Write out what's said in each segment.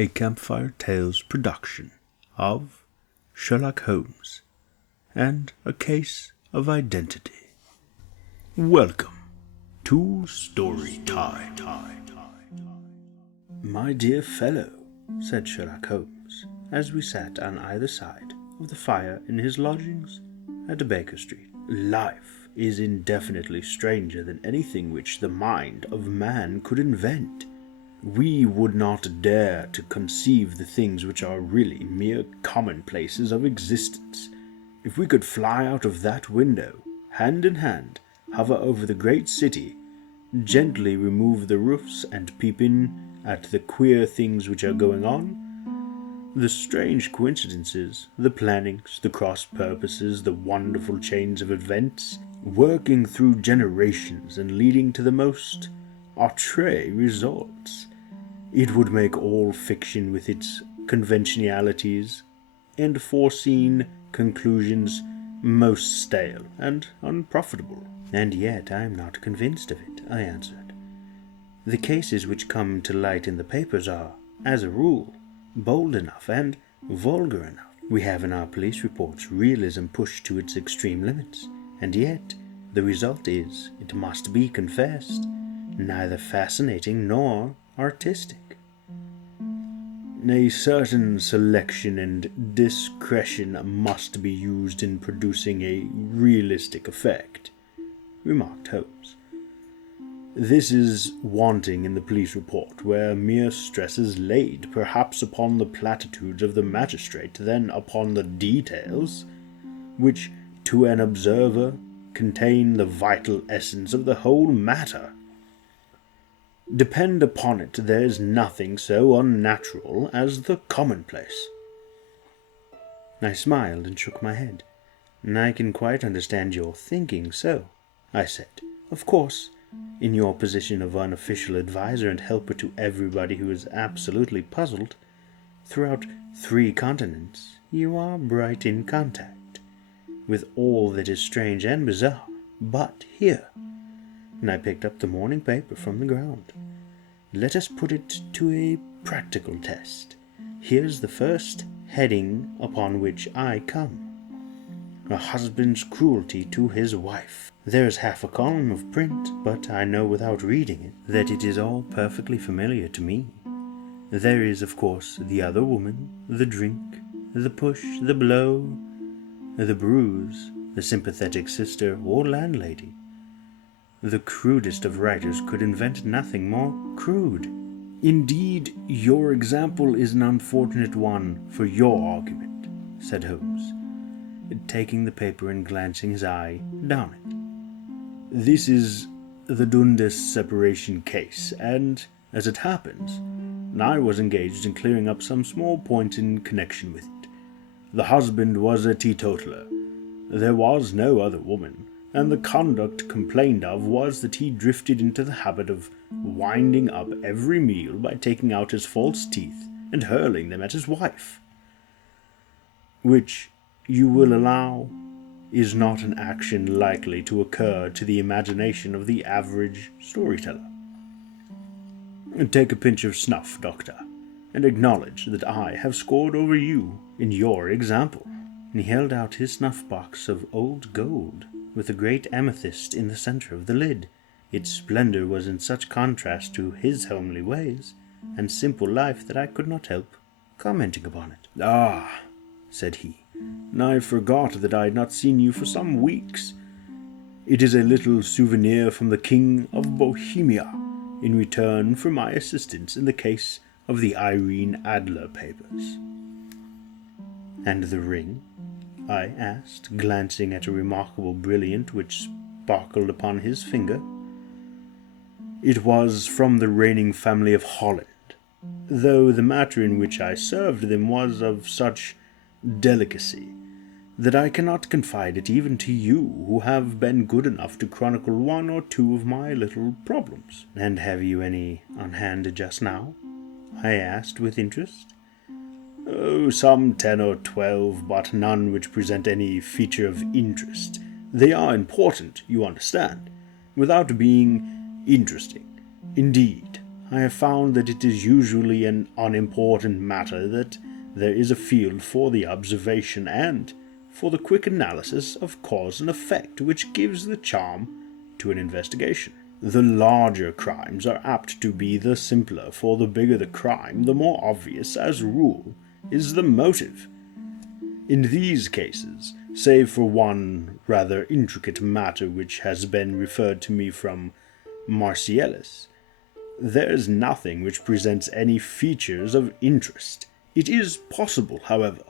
a Campfire Tales production of Sherlock Holmes and a Case of Identity. Welcome to Story Time. My dear fellow, said Sherlock Holmes, as we sat on either side of the fire in his lodgings at Baker Street, life is indefinitely stranger than anything which the mind of man could invent. We would not dare to conceive the things which are really mere commonplaces of existence. If we could fly out of that window, hand in hand, hover over the great city, gently remove the roofs and peep in at the queer things which are going on, the strange coincidences, the plannings, the cross purposes, the wonderful chains of events, working through generations and leading to the most outre results, it would make all fiction with its conventionalities and foreseen conclusions most stale and unprofitable. And yet I am not convinced of it, I answered. The cases which come to light in the papers are, as a rule, bold enough and vulgar enough. We have in our police reports realism pushed to its extreme limits, and yet the result is, it must be confessed, neither fascinating nor artistic. A certain selection and discretion must be used in producing a realistic effect, remarked Holmes. This is wanting in the police report, where mere stress is laid perhaps upon the platitudes of the magistrate, then upon the details, which to an observer contain the vital essence of the whole matter. Depend upon it, there is nothing so unnatural as the commonplace. I smiled and shook my head. I can quite understand your thinking so, I said. Of course, in your position of unofficial advisor and helper to everybody who is absolutely puzzled, throughout 3 continents, you are bright in contact with all that is strange and bizarre. But here, and I picked up the morning paper from the ground, let us put it to a practical test. Here's the first heading upon which I come. A husband's cruelty to his wife. There is half a column of print, but I know without reading it that it is all perfectly familiar to me. There is, of course, the other woman, the drink, the push, the blow, the bruise, the sympathetic sister or landlady. The crudest of writers could invent nothing more crude. Indeed, your example is an unfortunate one for your argument, said Holmes, taking the paper and glancing his eye down it. This is the Dundas separation case, and, as it happens, I was engaged in clearing up some small points in connection with it. The husband was a teetotaler. There was no other woman, and the conduct complained of was that he drifted into the habit of winding up every meal by taking out his false teeth and hurling them at his wife, which, you will allow, is not an action likely to occur to the imagination of the average storyteller. Take a pinch of snuff, Doctor, and acknowledge that I have scored over you in your example. And he held out his snuff-box of old gold, with a great amethyst in the center of the lid. Its splendor was in such contrast to his homely ways and simple life that I could not help commenting upon it. Ah, said he, I forgot that I had not seen you for some weeks. It is a little souvenir from the King of Bohemia, in return for my assistance in the case of the Irene Adler papers. And the ring? I asked, glancing at a remarkable brilliant which sparkled upon his finger. It was from the reigning family of Holland, though the matter in which I served them was of such delicacy that I cannot confide it even to you, who have been good enough to chronicle 1 or 2 of my little problems. And have you any on hand just now? I asked with interest. Oh, some 10 or 12, but none which present any feature of interest. They are important, you understand, without being interesting. Indeed, I have found that it is usually an unimportant matter that there is a field for the observation and for the quick analysis of cause and effect which gives the charm to an investigation. The larger crimes are apt to be the simpler, for the bigger the crime, the more obvious, as a rule, is the motive. In these cases, save for one rather intricate matter which has been referred to me from Marcellus, there is nothing which presents any features of interest. It is possible, however,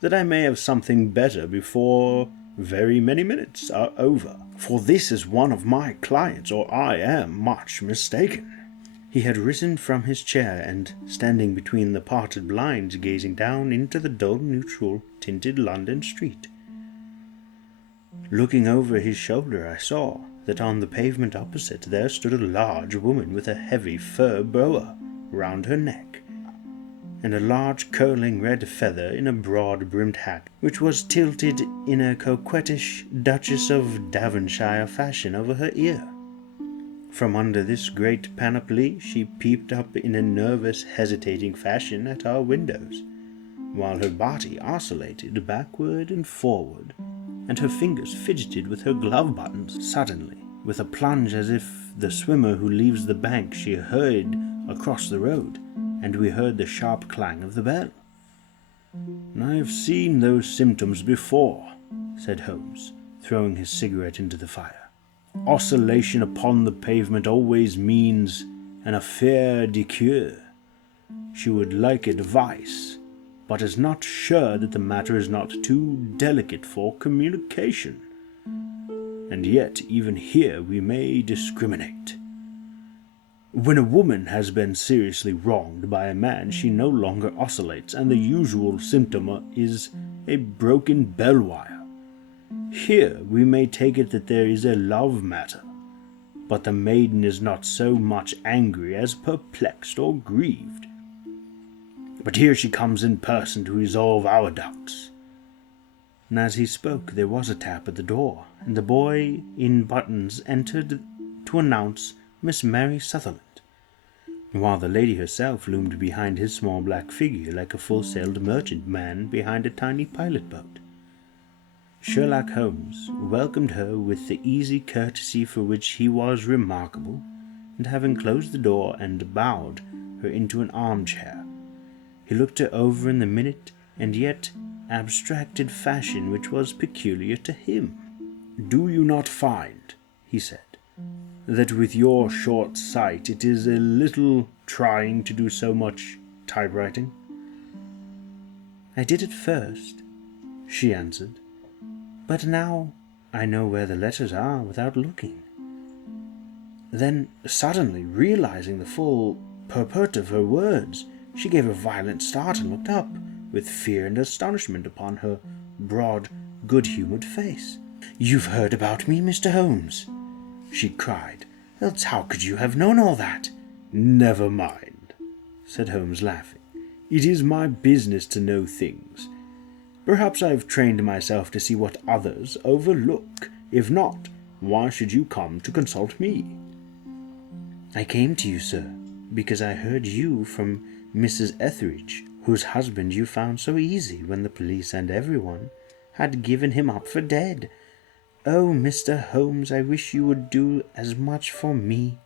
that I may have something better before very many minutes are over, for this is one of my clients, or I am much mistaken." He had risen from his chair and, standing between the parted blinds, gazing down into the dull neutral tinted London street. Looking over his shoulder, I saw that on the pavement opposite there stood a large woman with a heavy fur boa round her neck, and a large curling red feather in a broad-brimmed hat, which was tilted in a coquettish Duchess of Devonshire fashion over her ear. From under this great panoply she peeped up in a nervous, hesitating fashion at our windows, while her body oscillated backward and forward, and her fingers fidgeted with her glove buttons. Suddenly, with a plunge as if the swimmer who leaves the bank, she hurried across the road, and we heard the sharp clang of the bell. "I have seen those symptoms before," said Holmes, throwing his cigarette into the fire. "Oscillation upon the pavement always means an affaire de cœur. She would like advice, but is not sure that the matter is not too delicate for communication. And yet, even here we may discriminate. When a woman has been seriously wronged by a man, she no longer oscillates, and the usual symptom is a broken bell wire. Here we may take it that there is a love matter, but the maiden is not so much angry as perplexed or grieved. But here she comes in person to resolve our doubts." And as he spoke there was a tap at the door, and the boy in buttons entered to announce Miss Mary Sutherland, while the lady herself loomed behind his small black figure like a full-sailed merchantman behind a tiny pilot-boat. Sherlock Holmes welcomed her with the easy courtesy for which he was remarkable, and having closed the door and bowed her into an armchair, he looked her over in the minute and yet abstracted fashion which was peculiar to him. "Do you not find," he said, "that with your short sight it is a little trying to do so much typewriting?" "I did at first," she answered, "but now I know where the letters are without looking." Then, suddenly realizing the full purport of her words, she gave a violent start and looked up, with fear and astonishment upon her broad, good-humoured face. "You've heard about me, Mr. Holmes?" she cried. "Else how could you have known all that?" "Never mind," said Holmes, laughing. "It is my business to know things. Perhaps I have trained myself to see what others overlook. If not, why should you come to consult me?" "I came to you, sir, because I heard you from Mrs. Etheridge, whose husband you found so easy when the police and everyone had given him up for dead. Oh, Mr. Holmes, I wish you would do as much for me.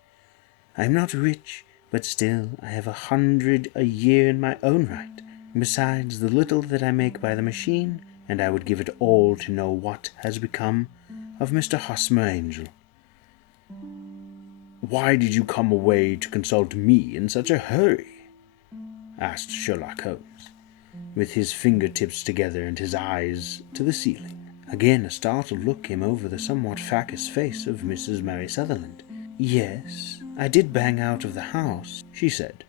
I am not rich, but still I have 100 a year in my own right, besides the little that I make by the machine, and I would give it all to know what has become of Mr. Hosmer Angel." "Why did you come away to consult me in such a hurry?" asked Sherlock Holmes, with his fingertips together and his eyes to the ceiling. Again a startled look came over the somewhat feckless face of Mrs. Mary Sutherland. "Yes, I did bang out of the house," she said,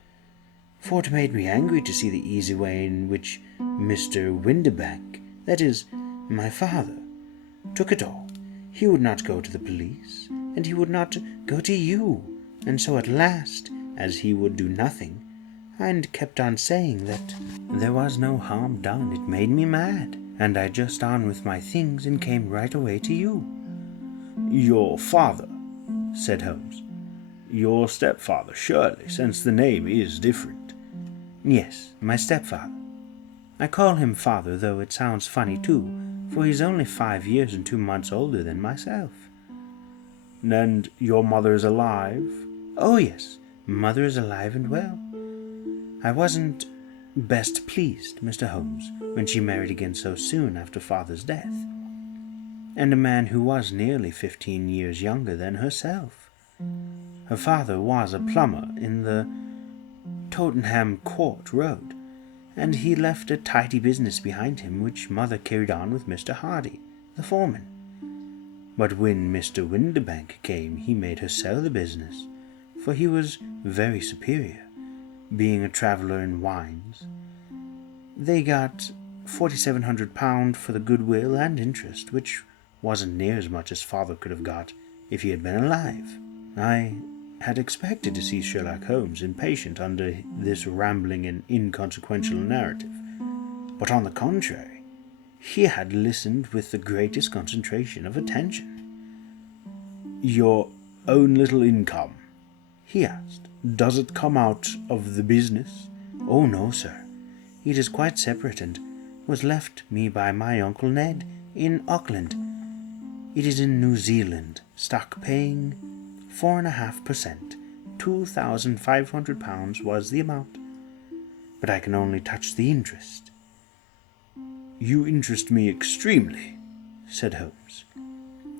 "for it made me angry to see the easy way in which Mr. Windibank, that is, my father, took it all. He would not go to the police, and he would not go to you, and so at last, as he would do nothing, and kept on saying that there was no harm done, it made me mad, and I just on with my things and came right away to you." "Your father," said Holmes. your stepfather, surely, since the name is different. Yes, my stepfather. I call him father, though it sounds funny too, for he's only 5 years and 2 months older than myself. And your mother is alive? Oh yes, mother is alive and well. I wasn't best pleased, Mr. Holmes, when she married again so soon after father's death, and a man who was nearly 15 years younger than herself. Her father was a plumber in the Tottenham Court Road, and he left a tidy business behind him which mother carried on with Mr. Hardy, the foreman. But when Mr. Windibank came, he made her sell the business, for he was very superior, being a traveller in wines. They got £4,700 for the goodwill and interest, which wasn't near as much as father could have got if he had been alive. I had expected to see Sherlock Holmes impatient under this rambling and inconsequential narrative, but on the contrary, he had listened with the greatest concentration of attention. "Your own little income," he asked, "does it come out of the business?" "Oh no, sir. It is quite separate and was left me by my Uncle Ned in Auckland. It is in New Zealand, stock paying 4.5%. £2,500 was the amount, but I can only touch the interest." "You interest me extremely," said Holmes,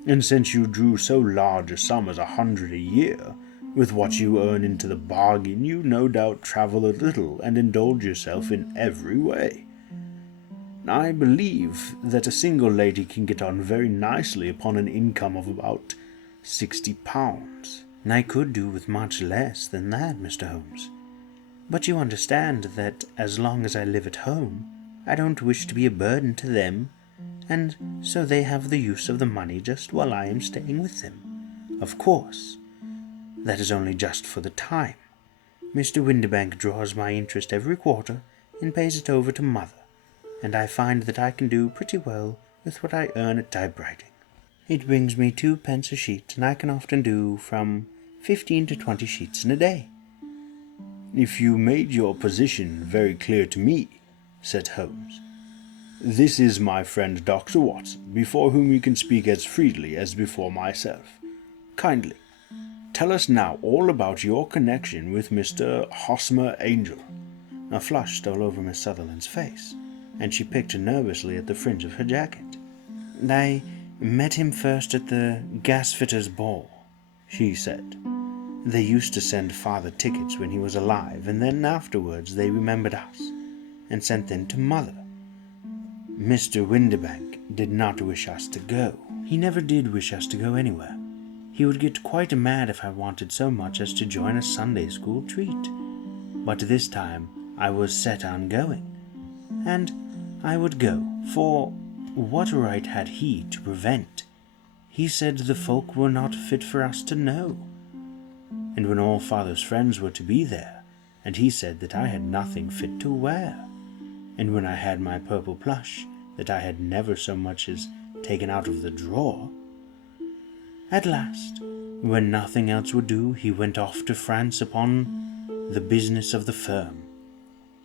"and since you drew so large a sum as 100 a year, with what you earn into the bargain, you no doubt travel a little and indulge yourself in every way. I believe that a single lady can get on very nicely upon an income of about £60. I could do with much less than that, Mr. Holmes. But you understand that as long as I live at home, I don't wish to be a burden to them, and so they have the use of the money just while I am staying with them. Of course, that is only just for the time. Mr. Windibank draws my interest every quarter and pays it over to mother, and I find that I can do pretty well with what I earn at typewriting. It brings me 2 pence a sheet, and I can often do from 15 to 20 sheets in a day." "If you made your position very clear to me," said Holmes. "This is my friend Dr. Watson, before whom you can speak as freely as before myself. Kindly, tell us now all about your connection with Mr. Hosmer Angel." A flush stole over Miss Sutherland's face, and she picked nervously at the fringe of her jacket. "I met him first at the gasfitter's ball," she said. "They used to send father tickets when he was alive, and then afterwards they remembered us, and sent them to mother. Mr. Windibank did not wish us to go. He never did wish us to go anywhere. He would get quite mad if I wanted so much as to join a Sunday school treat. But this time I was set on going, and I would go, for what right had he to prevent? He said the folk were not fit for us to know. And when all father's friends were to be there, and he said that I had nothing fit to wear, and when I had my purple plush that I had never so much as taken out of the drawer. At last, when nothing else would do, he went off to France upon the business of the firm.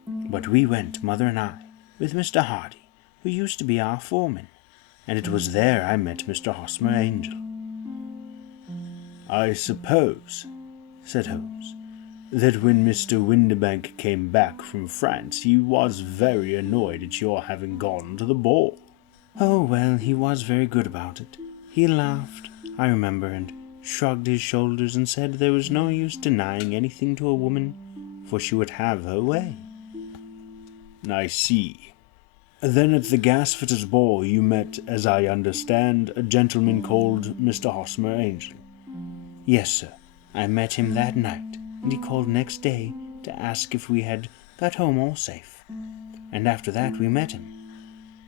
But we went, mother and I, with Mr. Hardy, who used to be our foreman, and it was there I met Mr. Hosmer Angel." "I suppose," said Holmes, "that when Mr. Windibank came back from France, he was very annoyed at your having gone to the ball." "Oh, well, he was very good about it. He laughed, I remember, and shrugged his shoulders and said there was no use denying anything to a woman, for she would have her way." "I see. Then at the gasfitter's ball you met, as I understand, a gentleman called Mr. Hosmer Angel." "Yes, sir. I met him that night, and he called next day to ask if we had got home all safe. And after that we met him.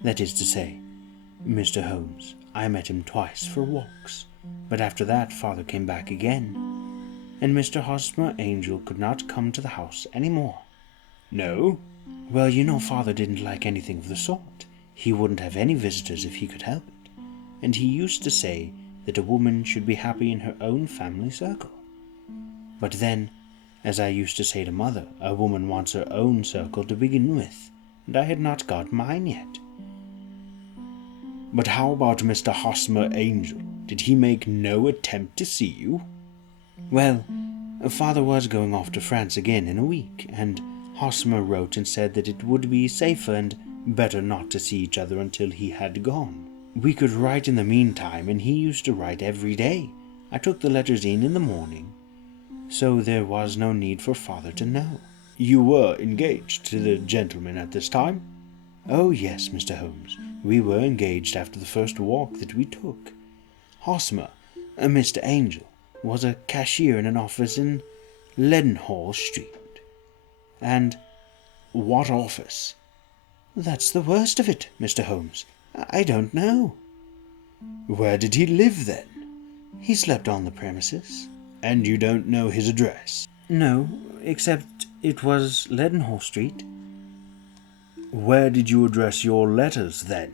That is to say, Mr. Holmes, I met him twice for walks, but after that father came back again, and Mr. Hosmer Angel could not come to the house any more." "No?" "Well, you know father didn't like anything of the sort. He wouldn't have any visitors if he could help it, and he used to say that a woman should be happy in her own family circle. But then, as I used to say to Mother, a woman wants her own circle to begin with, and I had not got mine yet. But how about Mr. Hosmer Angel? Did he make no attempt to see you? Well, Father was going off to France again in a week, and Hosmer wrote and said that it would be safer and better not to see each other until he had gone. We could write in the meantime, and he used to write every day. I took the letters in the morning, so there was no need for Father to know. You were engaged to the gentleman at this time? Oh yes, Mr. Holmes. We were engaged after the first walk that we took. Hosmer, Mr. Angel, was a cashier in an office in Leadenhall Street. And what office? That's the worst of it, Mr. Holmes. I don't know. Where did he live then? He slept on the premises. And you don't know his address? No, except it was Leadenhall Street. Where did you address your letters then?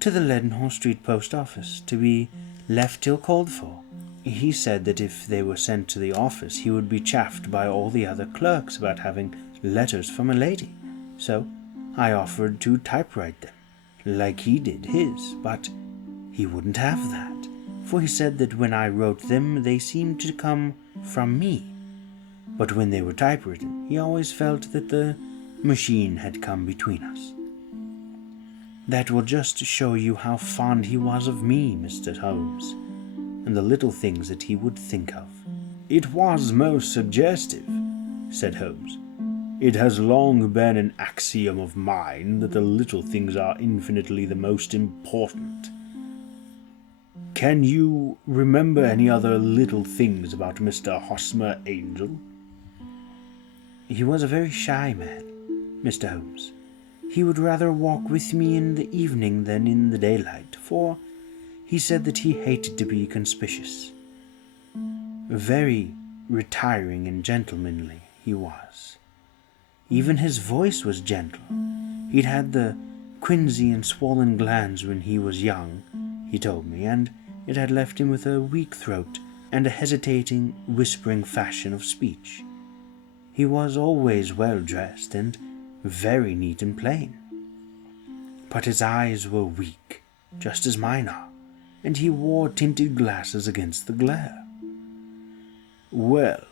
To the Leadenhall Street post office, to be left till called for. He said that if they were sent to the office, he would be chaffed by all the other clerks about having letters from a lady. So I offered to typewrite them, like he did his, but he wouldn't have that, for he said that when I wrote them, they seemed to come from me. But when they were typewritten, he always felt that the machine had come between us. That will just show you how fond he was of me, Mr. Holmes, and the little things that he would think of. It was most suggestive, said Holmes. It has long been an axiom of mine that the little things are infinitely the most important. Can you remember any other little things about Mr. Hosmer Angel? He was a very shy man, Mr. Holmes. He would rather walk with me in the evening than in the daylight, for he said that he hated to be conspicuous. Very retiring and gentlemanly he was. Even his voice was gentle. He'd had the quinsy and swollen glands when he was young, he told me, and it had left him with a weak throat and a hesitating, whispering fashion of speech. He was always well dressed and very neat and plain. But his eyes were weak, just as mine are, and he wore tinted glasses against the glare. Well,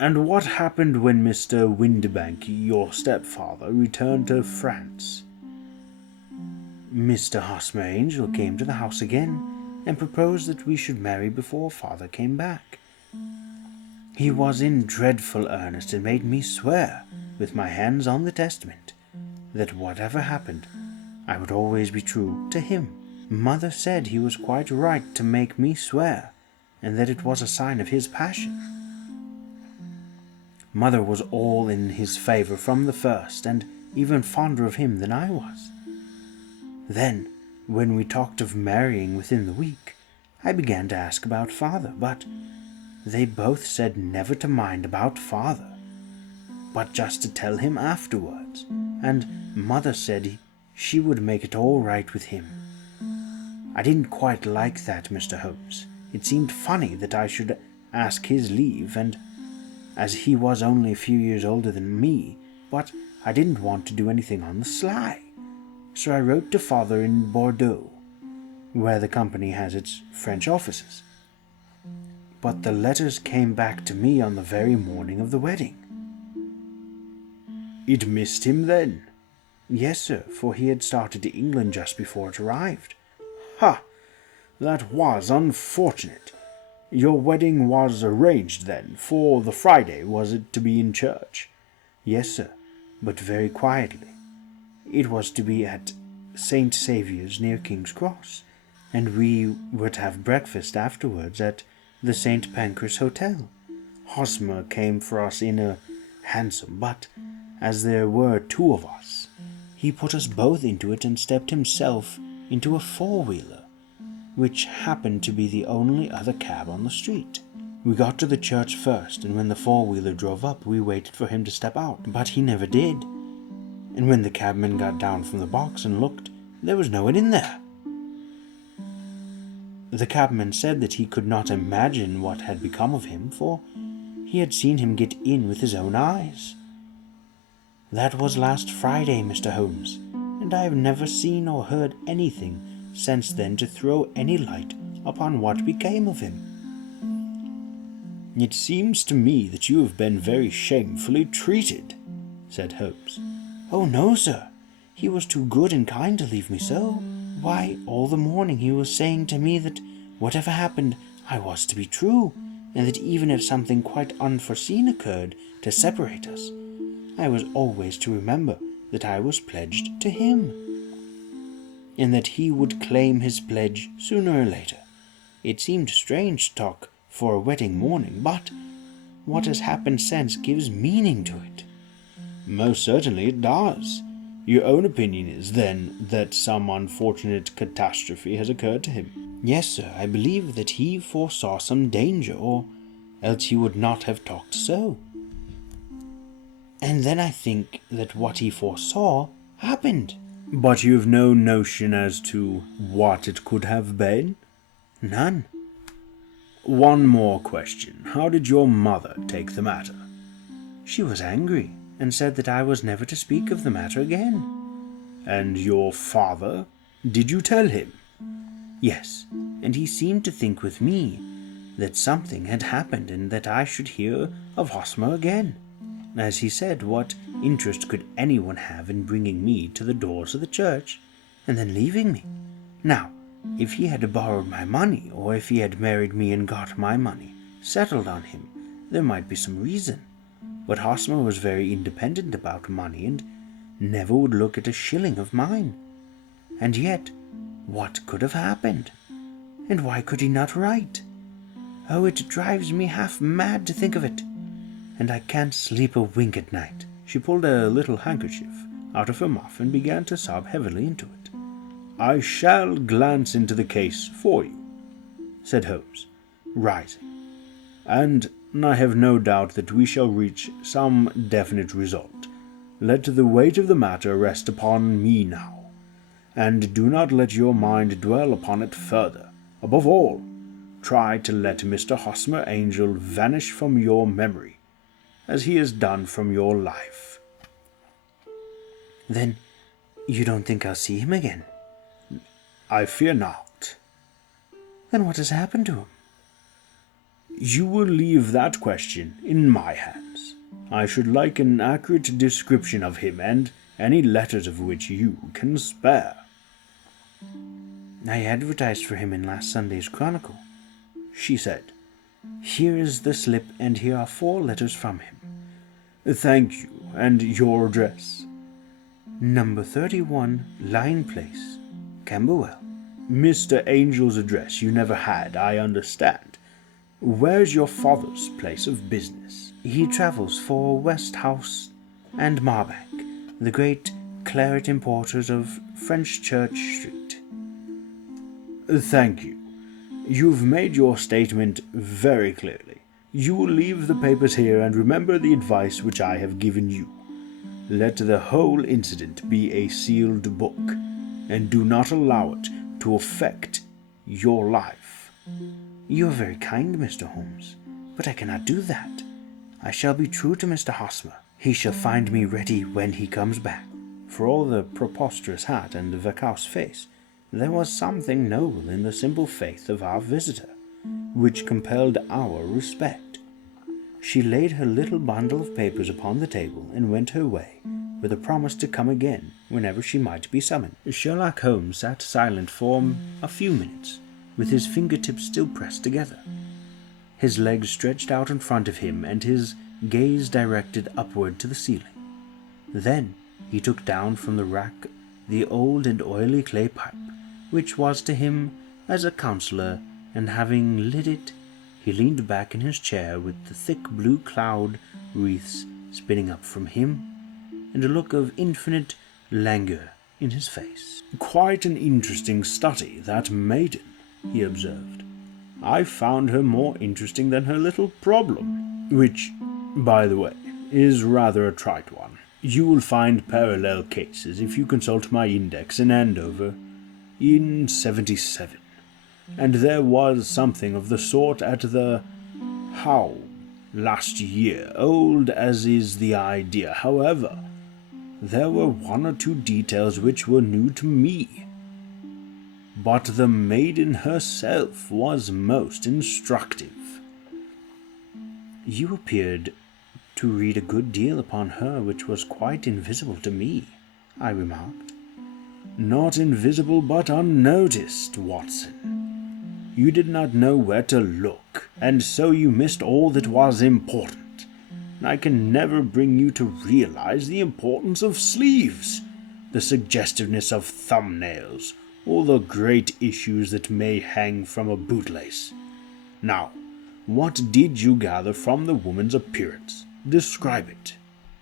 and what happened when Mr. Windibank, your stepfather, returned to France? Mr. Hosmer Angel came to the house again and proposed that we should marry before Father came back. He was in dreadful earnest and made me swear, with my hands on the testament, that whatever happened, I would always be true to him. Mother said he was quite right to make me swear, and that it was a sign of his passion. Mother was all in his favor from the first, and even fonder of him than I was. Then, when we talked of marrying within the week, I began to ask about Father, but they both said never to mind about Father, but just to tell him afterwards, and Mother said she would make it all right with him. I didn't quite like that, Mr. Holmes. It seemed funny that I should ask his leave, and as he was only a few years older than me, but I didn't want to do anything on the sly. So I wrote to Father in Bordeaux, where the company has its French offices. But the letters came back to me on the very morning of the wedding. It missed him then? Yes, sir, for he had started to England just before it arrived. Ha! That was unfortunate. Your wedding was arranged then, for the Friday was it to be in church? Yes, sir, but very quietly. It was to be at St. Saviour's near King's Cross, and we were to have breakfast afterwards at the St. Pancras Hotel. Hosmer came for us in a hansom, but as there were two of us, he put us both into it and stepped himself into a four-wheeler, which happened to be the only other cab on the street. We got to the church first, and when the four-wheeler drove up, we waited for him to step out, but he never did. And when the cabman got down from the box and looked, there was no one in there. The cabman said that he could not imagine what had become of him, for he had seen him get in with his own eyes. That was last Friday, Mr. Holmes, and I have never seen or heard anything since then to throw any light upon what became of him. It seems to me that you have been very shamefully treated, said Holmes. Oh, no, sir. He was too good and kind to leave me so. Why, all the morning he was saying to me that whatever happened, I was to be true, and that even if something quite unforeseen occurred to separate us, I was always to remember that I was pledged to him, and that he would claim his pledge sooner or later. It seemed strange talk for a wedding morning, but what has happened since gives meaning to it. Most certainly it does. Your own opinion is, then, that some unfortunate catastrophe has occurred to him? Yes, sir, I believe that he foresaw some danger, or else he would not have talked so. And then I think that what he foresaw happened. But you have no notion as to what it could have been? None. One more question. How did your mother take the matter? She was angry, and said that I was never to speak of the matter again. And your father? Did you tell him? Yes, and he seemed to think with me that something had happened and that I should hear of Hosmer again. As he said, what interest could anyone have in bringing me to the doors of the church and then leaving me? Now, if he had borrowed my money, or if he had married me and got my money settled on him, there might be some reason. But Hosmer was very independent about money and never would look at a shilling of mine. And yet, what could have happened? And why could he not write? Oh, it drives me half mad to think of it, and I can't sleep a wink at night. She pulled a little handkerchief out of her muff and began to sob heavily into it. I shall glance into the case for you, said Holmes, rising, and I have no doubt that we shall reach some definite result. Let the weight of the matter rest upon me now, and do not let your mind dwell upon it further. Above all, try to let Mr. Hosmer Angel vanish from your memory, as he has done from your life. Then you don't think I'll see him again? I fear not. Then what has happened to him? You will leave that question in my hands. I should like an accurate description of him, and any letters of which you can spare. I advertised for him in last Sunday's Chronicle, she said. Here is the slip, and here are 4 letters from him. Thank you, and your address? Number 31, Line Place, Camberwell. Mr. Angel's address you never had, I understand. Where's your father's place of business? He travels for Westhouse and Marbank, the great claret importers of French Church Street. Thank you. You've made your statement very clearly. You will leave the papers here and remember the advice which I have given you. Let the whole incident be a sealed book, and do not allow it to affect your life. You are very kind, Mr. Holmes, but I cannot do that. I shall be true to Mr. Hosmer. He shall find me ready when he comes back. For all the preposterous hat and the vacuous face, there was something noble in the simple faith of our visitor, which compelled our respect. She laid her little bundle of papers upon the table and went her way, with a promise to come again whenever she might be summoned. Sherlock Holmes sat silent for a few minutes, with his fingertips still pressed together, his legs stretched out in front of him and his gaze directed upward to the ceiling. Then he took down from the rack the old and oily clay pipe, which was to him as a counsellor, and having lit it, he leaned back in his chair with the thick blue cloud wreaths spinning up from him, and a look of infinite languor in his face. Quite an interesting study, that maiden, he observed. I found her more interesting than her little problem, which, by the way, is rather a trite one. You will find parallel cases if you consult my index in Andover in '77. and there was something of the sort at the How last year, old as is the idea. However, there were one or two details which were new to me, but the maiden herself was most instructive. You appeared to read a good deal upon her which was quite invisible to me, I remarked. Not invisible but unnoticed, Watson. You did not know where to look, and so you missed all that was important. I can never bring you to realize the importance of sleeves, the suggestiveness of thumbnails, or the great issues that may hang from a bootlace. Now, what did you gather from the woman's appearance? Describe it.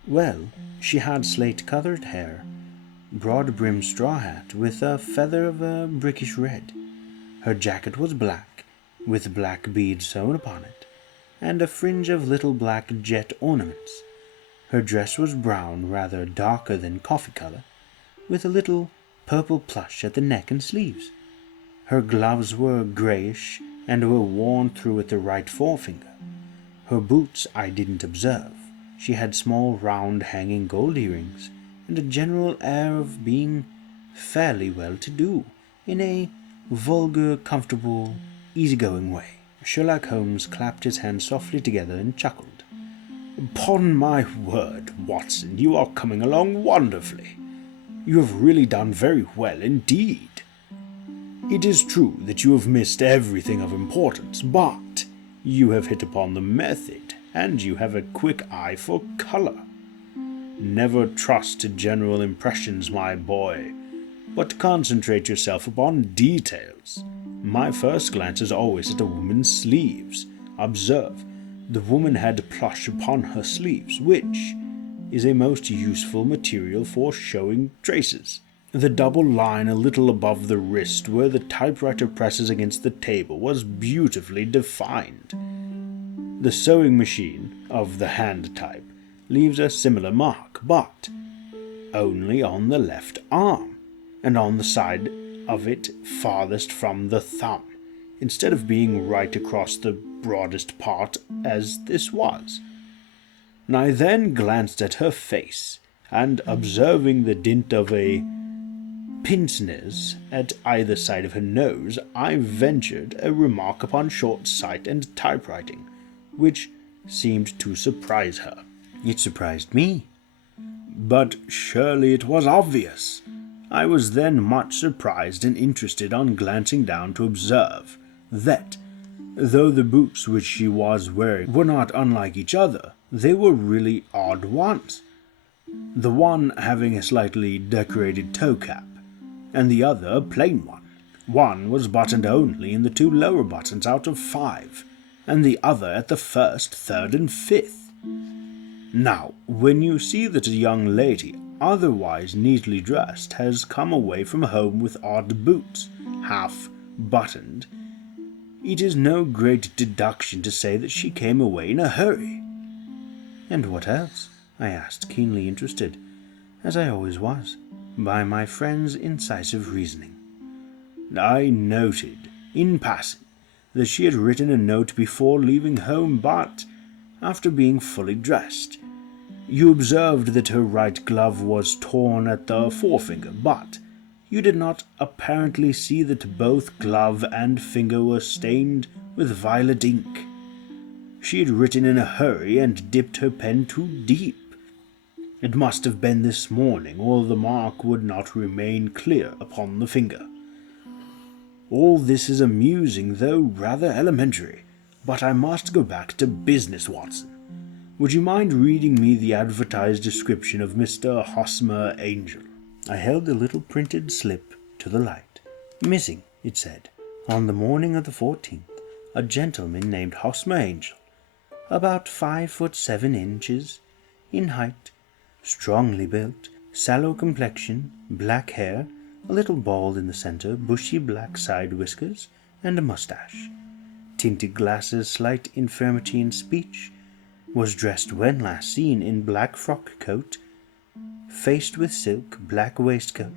Well, she had slate-colored hair, broad-brimmed straw hat with a feather of a brickish red. Her jacket was black, with black beads sewn upon it, and a fringe of little black jet ornaments. Her dress was brown, rather darker than coffee color, with a little purple plush at the neck and sleeves. Her gloves were grayish and were worn through at the right forefinger. Her boots I didn't observe. She had small, round, hanging gold earrings, and a general air of being fairly well-to-do, in a vulgar, comfortable, easy-going way. Sherlock Holmes clapped his hands softly together and chuckled. "Upon my word, Watson, you are coming along wonderfully. You have really done very well indeed. It is true that you have missed everything of importance, but you have hit upon the method, and you have a quick eye for color. Never trust to general impressions, my boy, but concentrate yourself upon details. My first glance is always at a woman's sleeves. Observe, the woman had plush upon her sleeves, which is a most useful material for showing traces. The double line a little above the wrist where the typewriter presses against the table was beautifully defined. The sewing machine of the hand type leaves a similar mark, but only on the left arm, and on the side of it farthest from the thumb, instead of being right across the broadest part as this was. I then glanced at her face, and observing the dint of a pince-nez at either side of her nose, I ventured a remark upon short sight and typewriting, which seemed to surprise her. It surprised me. But surely it was obvious. I was then much surprised and interested on glancing down to observe that, though the boots which she was wearing were not unlike each other, they were really odd ones, the one having a slightly decorated toe cap, and the other a plain one. One was buttoned only in the 2 lower buttons out of 5, and the other at the 1st, 3rd, and 5th. Now, when you see that a young lady, otherwise neatly dressed, has come away from home with odd boots, half-buttoned, it is no great deduction to say that she came away in a hurry. And what else? I asked, keenly interested, as I always was, by my friend's incisive reasoning. I noted, in passing, that she had written a note before leaving home, but after being fully dressed. You observed that her right glove was torn at the forefinger, but you did not apparently see that both glove and finger were stained with violet ink. She had written in a hurry and dipped her pen too deep. It must have been this morning, or the mark would not remain clear upon the finger. All this is amusing, though rather elementary, but I must go back to business, Watson. Would you mind reading me the advertised description of Mr. Hosmer Angel? I held the little printed slip to the light. Missing, it said, on the morning of the 14th, a gentleman named Hosmer Angel, about 5'7" in height, strongly built, sallow complexion, black hair, a little bald in the center, bushy black side whiskers, and a mustache, tinted glasses, slight infirmity in speech, was dressed when last seen in black frock coat, faced with silk, black waistcoat,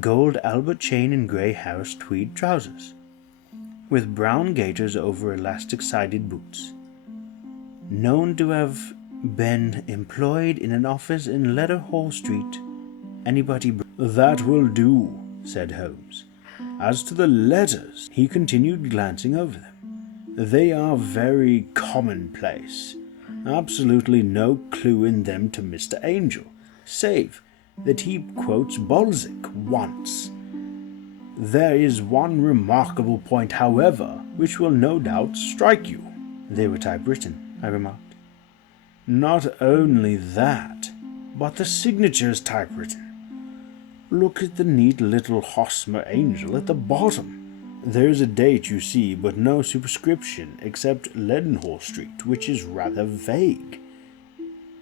gold Albert chain and grey Harris tweed trousers. with brown gaiters over elastic-sided boots. Known to have been employed in an office in Leadenhall Street. Anybody... That will do, said Holmes. As to the letters, he continued, glancing over them, they are very commonplace. Absolutely no clue in them to Mr. Angel, save that he quotes Balzac once. There is one remarkable point, however, which will no doubt strike you. They were typewritten, I remarked. Not only that, but the signature is typewritten. Look at the neat little Hosmer Angel at the bottom. There's a date, you see, but no superscription except Leadenhall Street, which is rather vague.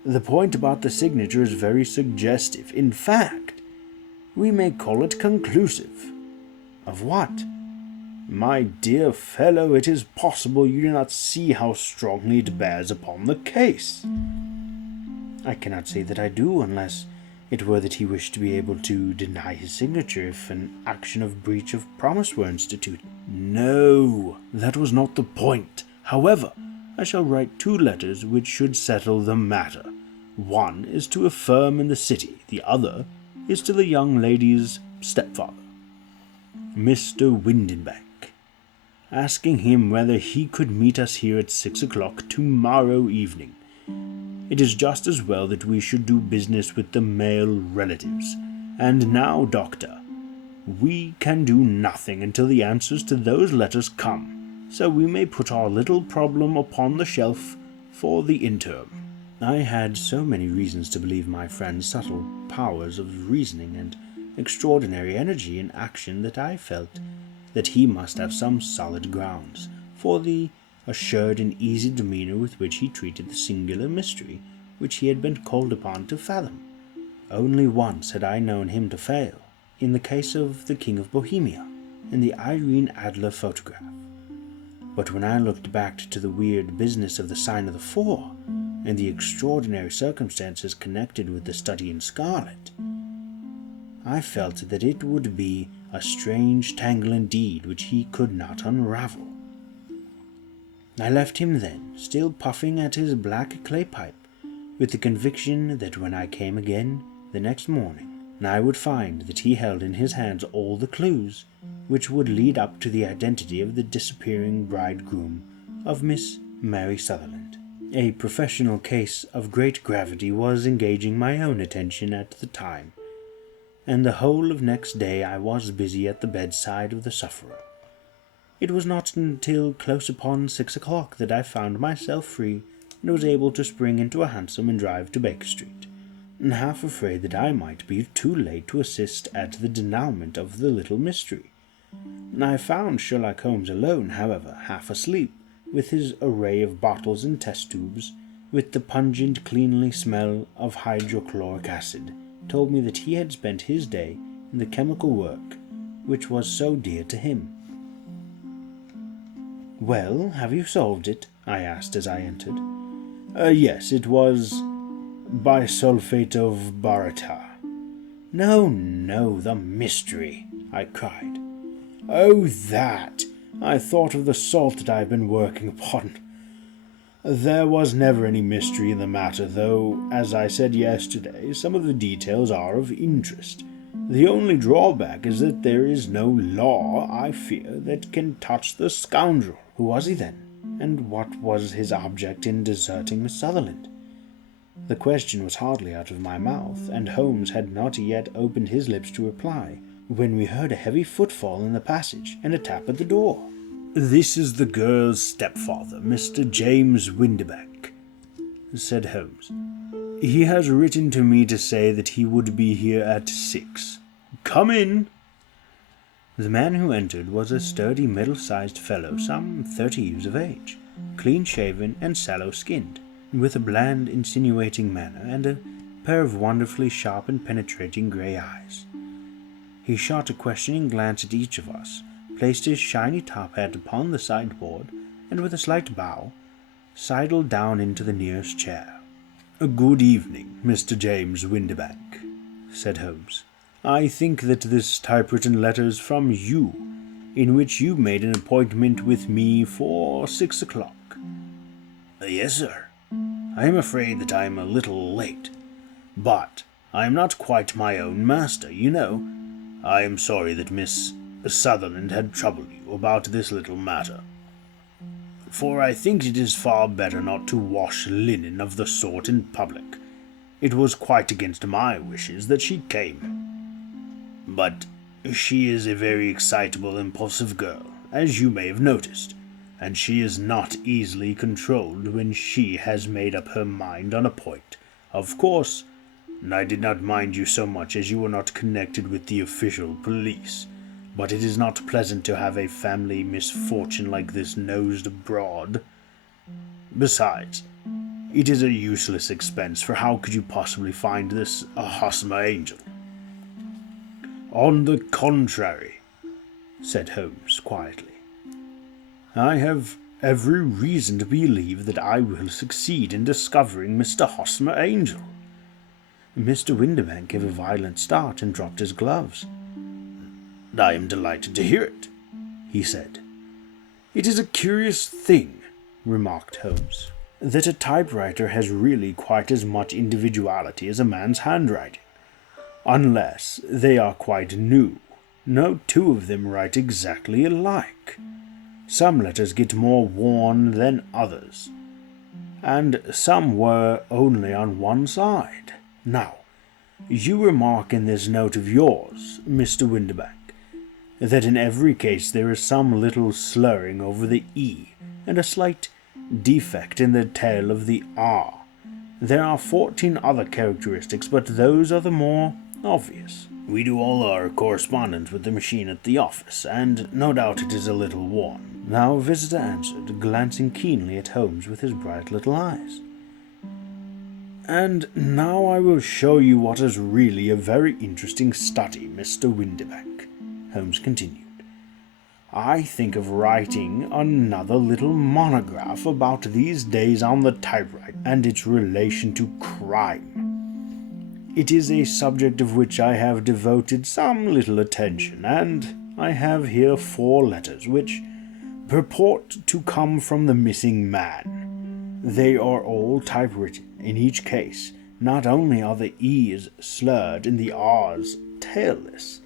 The point about the signature is very suggestive. In fact, we may call it conclusive. Of what? My dear fellow, it is possible you do not see how strongly it bears upon the case. I cannot say that I do, unless it were that he wished to be able to deny his signature if an action of breach of promise were instituted. No, that was not the point. However, I shall write 2 letters which should settle the matter. One is to a firm in the city, the other is to the young lady's stepfather, Mr. Windenbeck, asking him whether he could meet us here at 6 o'clock tomorrow evening. It is just as well that we should do business with the male relatives. And now, Doctor, we can do nothing until the answers to those letters come, so we may put our little problem upon the shelf for the interim. I had so many reasons to believe my friend's subtle powers of reasoning and extraordinary energy in action that I felt that he must have some solid grounds for the assured and easy demeanor with which he treated the singular mystery which he had been called upon to fathom. Only once had I known him to fail, in the case of the King of Bohemia and the Irene Adler photograph. But when I looked back to the weird business of the Sign of the Four and the extraordinary circumstances connected with the study in scarlet, I felt that it would be a strange tangle indeed which he could not unravel. I left him then, still puffing at his black clay pipe, with the conviction that when I came again the next morning, I would find that he held in his hands all the clues which would lead up to the identity of the disappearing bridegroom of Miss Mary Sutherland. A professional case of great gravity was engaging my own attention at the time, and the whole of next day I was busy at the bedside of the sufferer. It was not until close upon 6 o'clock that I found myself free and was able to spring into a hansom and drive to Baker Street, half afraid that I might be too late to assist at the denouement of the little mystery. I found Sherlock Holmes alone, however, half asleep, with his array of bottles and test tubes, with the pungent, cleanly smell of hydrochloric acid, told me that he had spent his day in the chemical work which was so dear to him. "Well, have you solved it?" I asked as I entered. Yes, it was bisulfate of baryta. No, the mystery," I cried. Oh, that! I thought of the salt that I've been working upon. There was never any mystery in the matter, though, as I said yesterday, some of the details are of interest. The only drawback is that there is no law, I fear, that can touch the scoundrel. Who was he then? And what was his object in deserting Miss Sutherland? The question was hardly out of my mouth, and Holmes had not yet opened his lips to reply, when we heard a heavy footfall in the passage and a tap at the door. "This is the girl's stepfather, Mr. James Windenbeck," said Holmes. "He has written to me to say that he would be here at 6. Come in." The man who entered was a sturdy middle-sized fellow, some 30 years of age, clean-shaven and sallow-skinned, with a bland, insinuating manner and a pair of wonderfully sharp and penetrating grey eyes. He shot a questioning glance at each of us, placed his shiny top hat upon the sideboard, and with a slight bow, sidled down into the nearest chair. "Good evening, Mr. James Windenbeck," said Holmes. "I think that this typewritten letter is from you. in which you made an appointment with me for 6 o'clock. Yes, sir. I am afraid that I am a little late, but I am not quite my own master, you know. I am sorry that Miss Sutherland had troubled you about this little matter, for I think it is far better not to wash linen of the sort in public. It was quite against my wishes that she came. But she is a very excitable, impulsive girl, as you may have noticed, and she is not easily controlled when she has made up her mind on a point. Of course, I did not mind you so much as you were not connected with the official police, but it is not pleasant to have a family misfortune like this nosed abroad. Besides, it is a useless expense, for how could you possibly find this Hosmer Angel? On the contrary, said Holmes quietly, I have every reason to believe that I will succeed in discovering Mr. Hosmer Angel. Mr. Windibank gave a violent start and dropped his gloves. I am delighted to hear it, he said. It is a curious thing, remarked Holmes, that a typewriter has really quite as much individuality as a man's handwriting. Unless they are quite new, no two of them write exactly alike. Some letters get more worn than others, and some wear only on one side. Now, you remark in this note of yours, Mr. Windibank, that in every case there is some little slurring over the E, and a slight defect in the tail of the R. There are 14 other characteristics, but those are the more obvious. We do all our correspondence with the machine at the office, and no doubt it is a little worn. Our visitor answered, glancing keenly at Holmes with his bright little eyes. And now I will show you what is really a very interesting study, Mr. Windibank, Holmes continued. I think of writing another little monograph about these days on the typewriter and its relation to crime. It is a subject of which I have devoted some little attention, and I have here 4 letters which purport to come from the missing man. They are all typewritten. In each case, not only are the E's slurred and the R's tailless,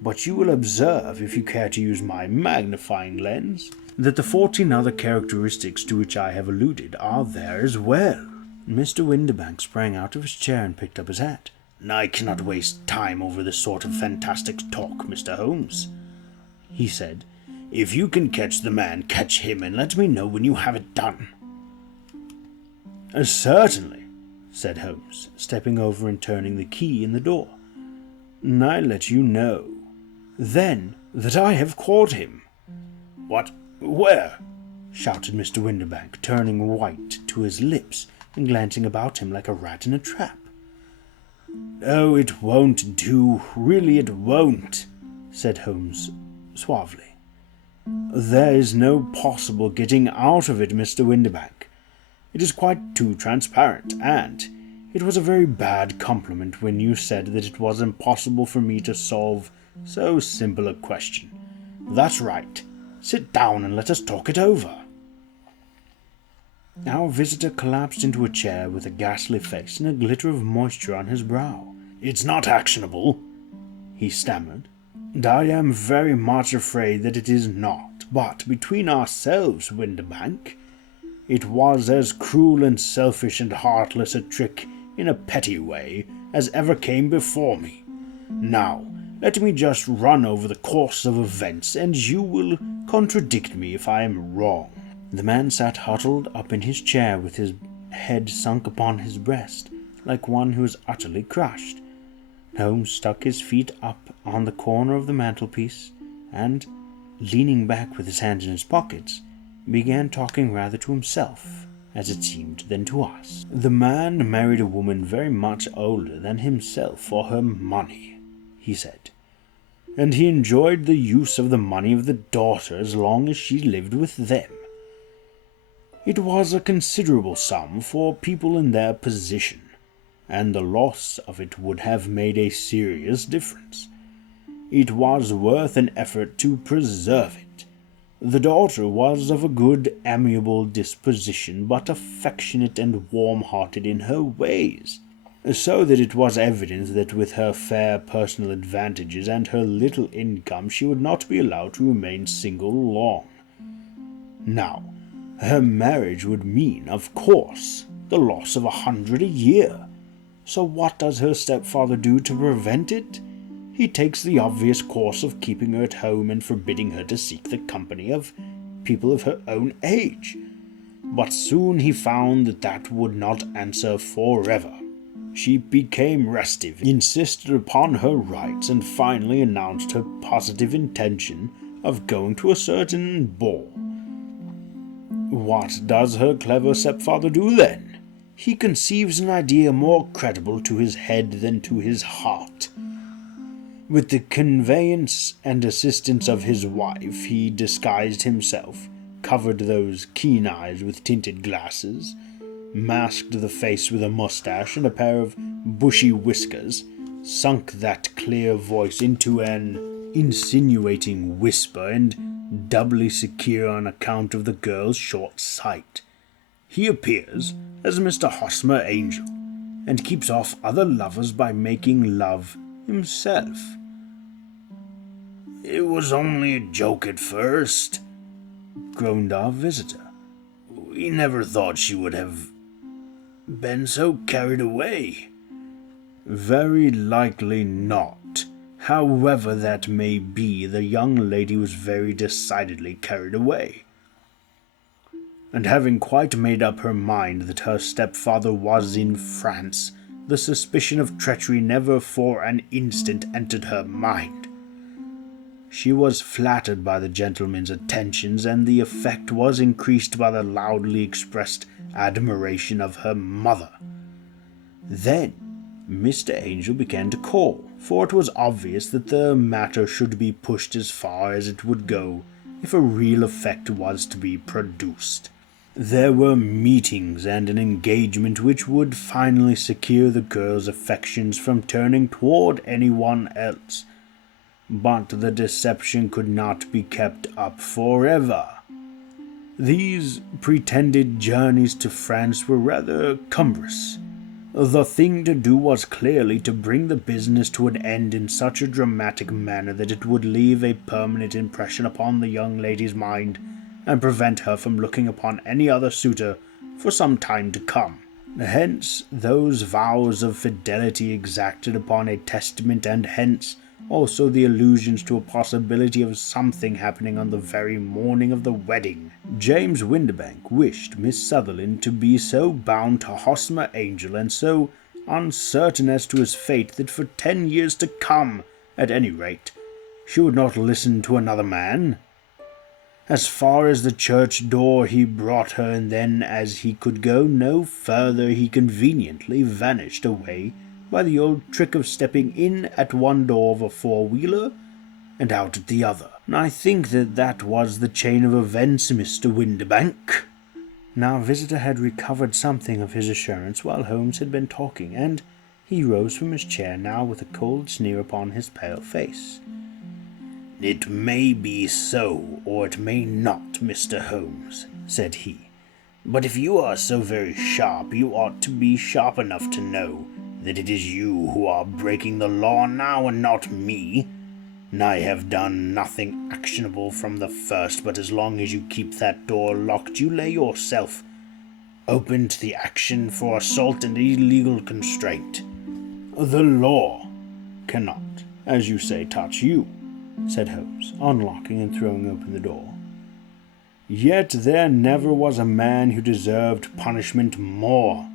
but you will observe, if you care to use my magnifying lens, that the 14 other characteristics to which I have alluded are there as well. Mr. Windibank sprang out of his chair and picked up his hat. I cannot waste time over this sort of fantastic talk, Mr. Holmes, he said. If you can catch the man, catch him, and let me know when you have it done. Certainly, said Holmes, stepping over and turning the key in the door. I let you know, then, that I have caught him. What? Where? Shouted Mr. Windibank, turning white to his lips and glancing about him like a rat in a trap. Oh, it won't do, really it won't, said Holmes suavely. There is no possible getting out of it, Mr. Windibank. It is quite too transparent, and it was a very bad compliment when you said that it was impossible for me to solve so simple a question. That's right. Sit down and let us talk it over. Our visitor collapsed into a chair with a ghastly face and a glitter of moisture on his brow. It's not actionable, he stammered. I am very much afraid that it is not, but between ourselves, Windibank, it was as cruel and selfish and heartless a trick in a petty way as ever came before me. Now, let me just run over the course of events, and you will contradict me if I am wrong. The man sat huddled up in his chair with his head sunk upon his breast, like one who is utterly crushed. Holmes stuck his feet up on the corner of the mantelpiece, and, leaning back with his hands in his pockets, began talking rather to himself, as it seemed, than to us. The man married a woman very much older than himself for her money, he said, and he enjoyed the use of the money of the daughter as long as she lived with them. It was a considerable sum for people in their position, and the loss of it would have made a serious difference. it was worth an effort to preserve it. The daughter was of a good, amiable disposition, but affectionate and warm-hearted in her ways, so that it was evident that with her fair personal advantages and her little income she would not be allowed to remain single long. Now, her marriage would mean, of course, the loss of 100 a year. So what does her stepfather do to prevent it? He takes the obvious course of keeping her at home and forbidding her to seek the company of people of her own age. But soon he found that that would not answer forever. She became restive, insisted upon her rights, and finally announced her positive intention of going to a certain ball. What does her clever stepfather do then? He conceives an idea more credible to his head than to his heart. With the conveyance and assistance of his wife, he disguised himself, covered those keen eyes with tinted glasses, masked the face with a mustache and a pair of bushy whiskers, sunk that clear voice into an insinuating whisper, and doubly secure on account of the girl's short sight. He appears as Mr. Hosmer Angel, and keeps off other lovers by making love himself. "It was only a joke at first," groaned our visitor. "We never thought she would have been so carried away." "Very likely not. However that may be, the young lady was very decidedly carried away. And having quite made up her mind that her stepfather was in France, the suspicion of treachery never for an instant entered her mind. She was flattered by the gentleman's attentions, and the effect was increased by the loudly expressed admiration of her mother. Then Mr. Angel began to call, for it was obvious that the matter should be pushed as far as it would go if a real effect was to be produced. There were meetings and an engagement which would finally secure the girl's affections from turning toward anyone else. But the deception could not be kept up forever. These pretended journeys to France were rather cumbrous. The thing to do was clearly to bring the business to an end in such a dramatic manner that it would leave a permanent impression upon the young lady's mind, and prevent her from looking upon any other suitor for some time to come. Hence those vows of fidelity exacted upon a testament, and hence also the allusions to a possibility of something happening on the very morning of the wedding. James Windibank wished Miss Sutherland to be so bound to Hosmer Angel and so uncertain as to his fate that for 10 years to come, at any rate, she would not listen to another man. As far as the church door he brought her, and then, as he could go no further, he conveniently vanished away by the old trick of stepping in at one door of a four-wheeler and out at the other. I think that was the chain of events, Mr. Windibank." Now, visitor had recovered something of his assurance while Holmes had been talking, and he rose from his chair now with a cold sneer upon his pale face. "It may be so, or it may not, Mr. Holmes," said he. "But if you are so very sharp, you ought to be sharp enough to know that it is you who are breaking the law now, and not me. I have done nothing actionable from the first, but as long as you keep that door locked, you lay yourself open to the action for assault and illegal constraint. The law cannot, as you say, touch you," said Holmes, unlocking and throwing open the door. "Yet there never was a man who deserved punishment more.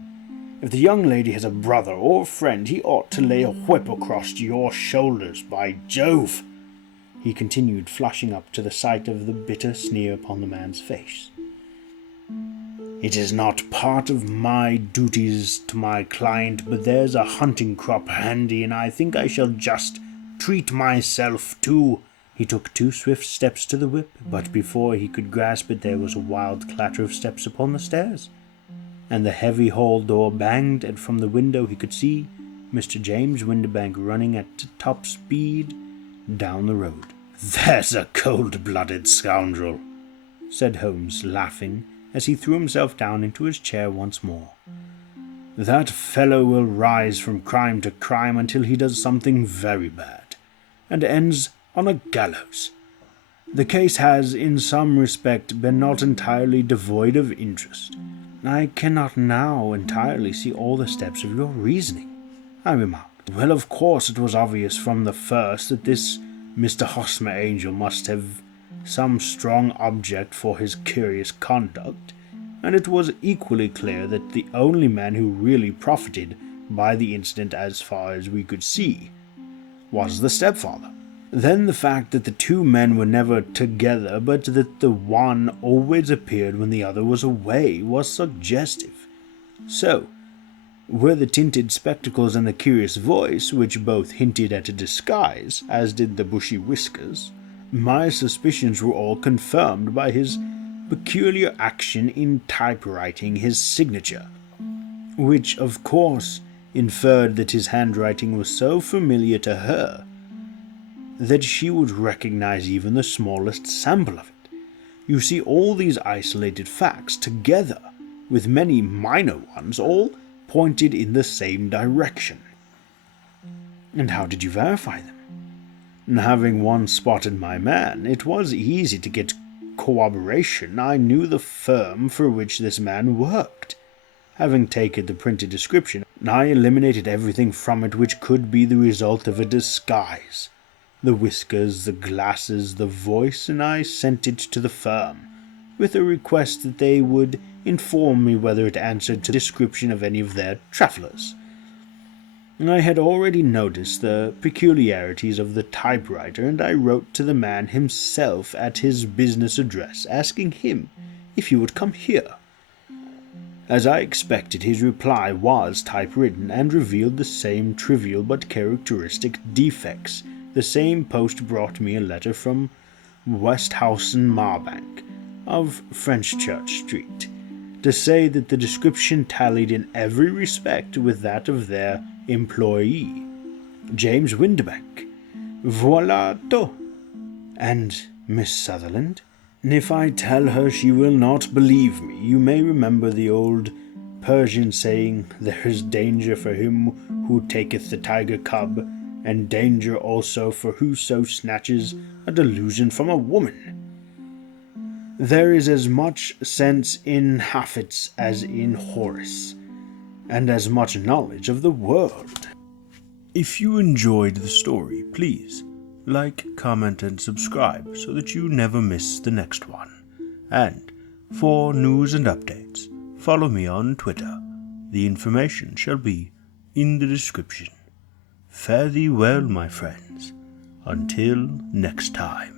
If the young lady has a brother or friend, he ought to lay a whip across your shoulders, by Jove," he continued, flushing up to the sight of the bitter sneer upon the man's face. "It is not part of my duties to my client, but there's a hunting crop handy, and I think I shall just treat myself to—" He took 2 swift steps to the whip, but before he could grasp it there was a wild clatter of steps upon the stairs, and the heavy hall door banged, and from the window he could see Mr. James Windibank running at top speed down the road. "There's a cold-blooded scoundrel," said Holmes, laughing, as he threw himself down into his chair once more. "That fellow will rise from crime to crime until he does something very bad, and ends on a gallows. The case has, in some respect, been not entirely devoid of interest." "I cannot now entirely see all the steps of your reasoning," I remarked. "Well, of course it was obvious from the first that this Mr. Hosmer Angel must have some strong object for his curious conduct, and it was equally clear that the only man who really profited by the incident, as far as we could see, was the stepfather. Then the fact that the two men were never together, but that the one always appeared when the other was away, was suggestive. So, were the tinted spectacles and the curious voice, which both hinted at a disguise, as did the bushy whiskers, my suspicions were all confirmed by his peculiar action in typewriting his signature, which, of course, inferred that his handwriting was so familiar to her that she would recognize even the smallest sample of it. You see, all these isolated facts, together with many minor ones, all pointed in the same direction." "And how did you verify them?" "Having once spotted my man, it was easy to get corroboration. I knew the firm for which this man worked. Having taken the printed description, I eliminated everything from it which could be the result of a disguise. The whiskers, the glasses, the voice, and I sent it to the firm, with a request that they would inform me whether it answered to the description of any of their travellers. I had already noticed the peculiarities of the typewriter, and I wrote to the man himself at his business address, asking him if he would come here. As I expected, his reply was typewritten and revealed the same trivial but characteristic defects. The same post brought me a letter from Westhausen Marbank, of Frenchchurch Street, to say that the description tallied in every respect with that of their employee, James Windibank. Voilà tout." "And Miss Sutherland?" "If I tell her, she will not believe me. You may remember the old Persian saying, 'There is danger for him who taketh the tiger cub, and danger also for whoso snatches a delusion from a woman.' There is as much sense in Hafitz as in Horace, and as much knowledge of the world." If you enjoyed the story, please like, comment, and subscribe so that you never miss the next one. And for news and updates, follow me on Twitter. The information shall be in the description. Fare thee well, my friends. Until next time.